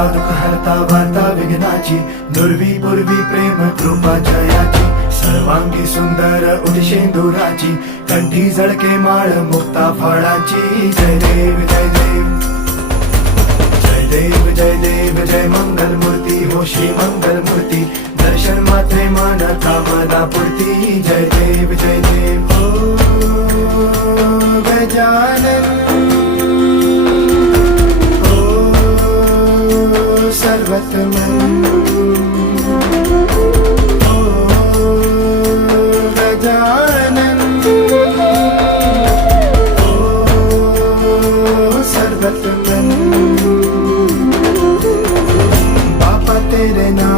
हरता दुःख हरता वार्ता विघ्नाची, दुर्वी पूर्वी प्रेम कृपा जयाची, सर्वांगी सुंदर उदिशेंदुराची, कंठी झळके माळ मुक्ता फळाची. जय देव जय देव जय देव जय देव जय मंगल मूर्ती हो श्री मंगल मूर्ती, दर्शन मात्रे मन कामना पूर्ती. जय देव जय देव हो गजानन हो सर्वतमन हो गजानन हो सर्वतमन. तेरे नाम